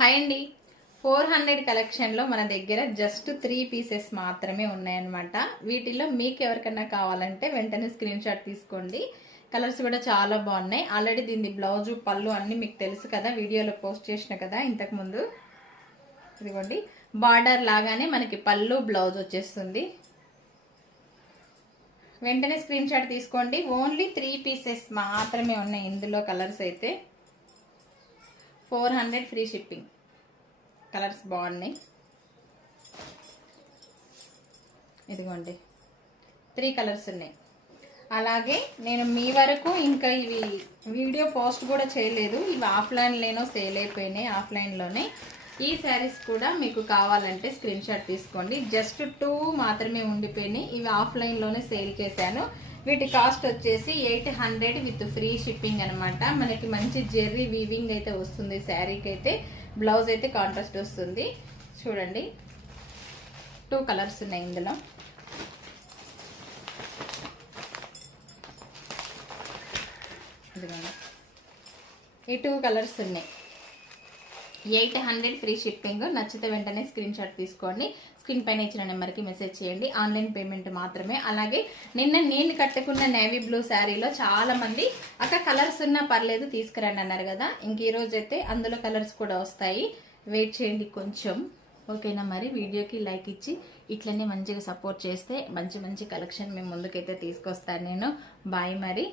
Hi అండి. 400 కలెక్షన్లో మన దగ్గర జస్ట్ 3 పీసెస్ మాత్రమే ఉన్నాయన్నమాట. వీటిలో మీకు ఎవరికైనా కావాలంటే వెంటనే స్క్రీన్ షాట్ తీసుకోండి. కలర్స్ కూడా చాలా బాగున్నాయి. ఆల్రెడీ దీని బ్లౌజు పళ్ళు అన్నీ మీకు తెలుసు కదా, వీడియోలో పోస్ట్ చేసిన కదా ఇంతకుముందు. ఇదిగోండి, బార్డర్ లాగానే మనకి పళ్ళు బ్లౌజ్ వచ్చేస్తుంది. వెంటనే స్క్రీన్ షాట్ తీసుకోండి. ఓన్లీ 3 పీసెస్ మాత్రమే ఉన్నాయి ఇందులో. కలర్స్ అయితే 400 ఫ్రీ షిప్పింగ్. కలర్స్ బాగున్నాయి. ఇదిగోండి, 3 కలర్స్ ఉన్నాయి. అలాగే నేను మీ వరకు ఇంకా ఇవి వీడియో పోస్ట్ కూడా చేయలేదు. ఇవి ఆఫ్లైన్లోనో సేల్ అయిపోయినాయి. ఆఫ్లైన్లోనే ఈ శారీస్ కూడా మీకు కావాలంటే స్క్రీన్ షాట్ తీసుకోండి. జస్ట్ 2 మాత్రమే ఉండిపోయినాయి. ఇవి ఆఫ్లైన్లోనే సేల్ చేశాను. వీటి కాస్ట్ వచ్చేసి 800 విత్ ఫ్రీ షిప్పింగ్ అనమాట. మనకి మంచి జెర్రీ వీవింగ్ అయితే వస్తుంది. శారీకి అయితే బ్లౌజ్ అయితే కాంట్రాస్ట్ వస్తుంది. చూడండి, 2 కలర్స్ ఉన్నాయి ఇందులో. ఈ 2 కలర్స్ ఉన్నాయి. 800 ఫ్రీ షిప్పింగ్. నచ్చితే వెంటనే స్క్రీన్ షాట్ తీసుకోండి. స్క్రీన్ పైన ఇచ్చిన నెంబర్కి మెసేజ్ చేయండి. ఆన్లైన్ పేమెంట్ మాత్రమే. అలాగే నిన్న నేను కట్టుకున్న నేవీ బ్లూ శారీలో చాలా మంది అక్క కలర్స్ ఉన్నా పర్లేదు తీసుకురండి అన్నారు కదా. ఇంక ఈరోజు అయితే అందులో కలర్స్ కూడా వస్తాయి. వెయిట్ చేయండి కొంచెం, ఓకేనా? మరి వీడియోకి లైక్ ఇచ్చి ఇట్లనే మంచిగా సపోర్ట్ చేస్తే మంచి మంచి కలెక్షన్ మేము ముందుకైతే తీసుకొస్తాను నేను. బాయ్ మరి.